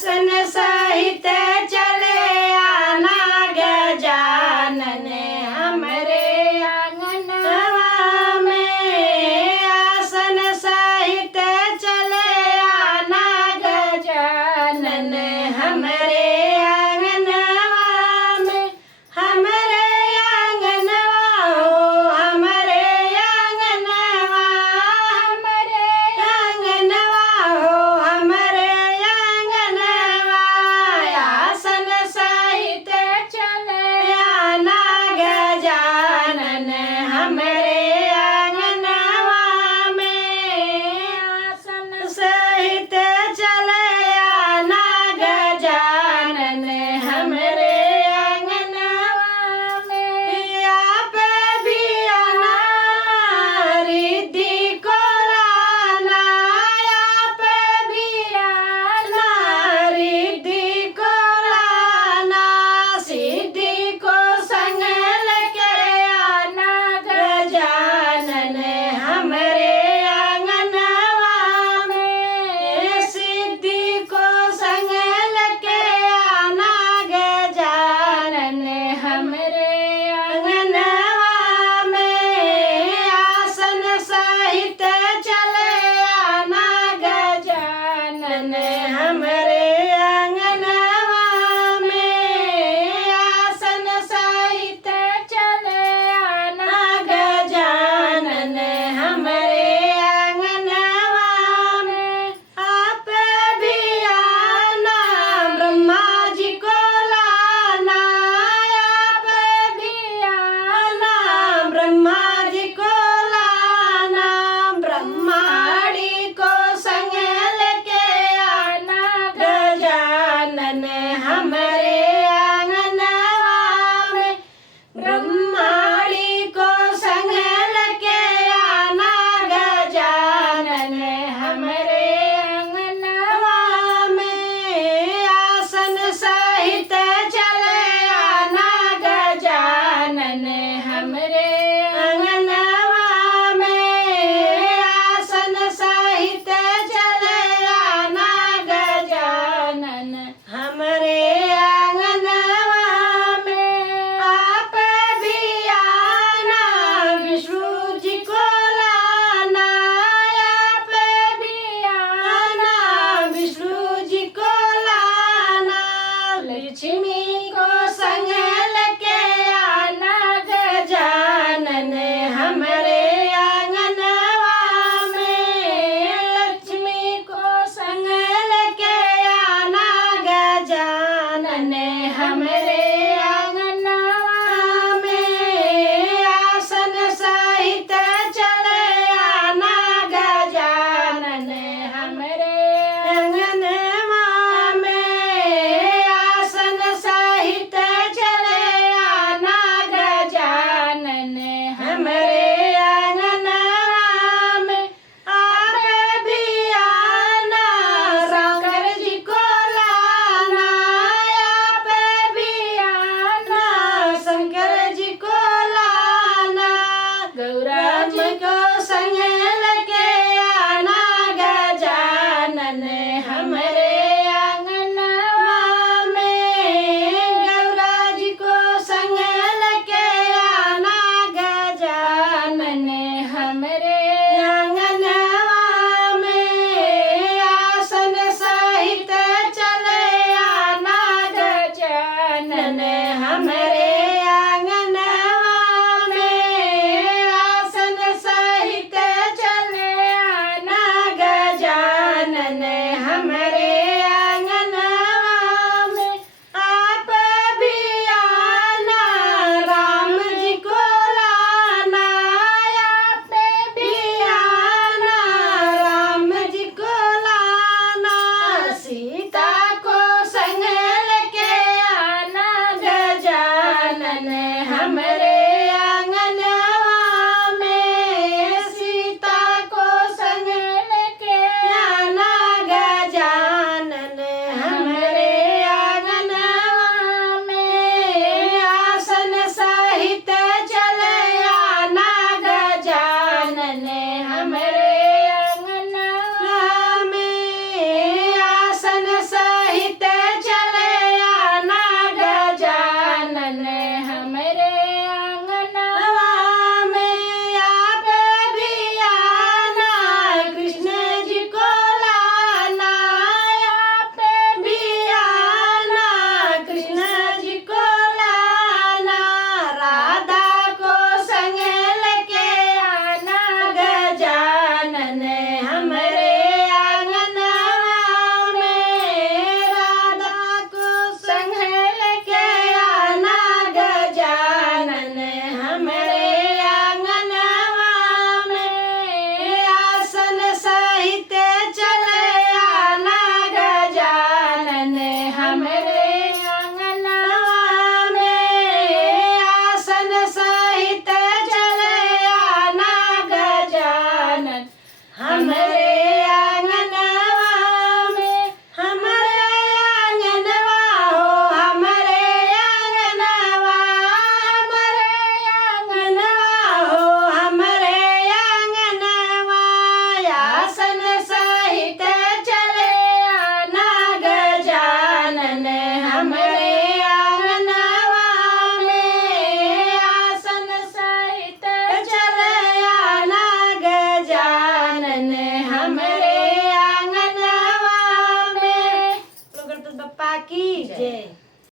आसन सहित चले आना गजानन हमरे आंगनवा में। आसन सहित चले आना गजानन हमरे आंगनवा में। हमरे आंगनवा हो हमरे आंगनवा, हमरे आंगनवा हो हमरे आंगनवा। आसन सहित चले आना गजानन हमरे आंगनवा में। आसन सहित चले आना गजानन हमरे आंगनवा में। आप भी आना रिद्धि को लाना, आप भी आना रिद्धि को लाना। सिद्धि को संग लेके आना गजानन हमरे आंगनवा में। सिद्धि को संग लेके आना गजानन हमरे आंगनवा में। आसन सहित चले आना गजानन हमरे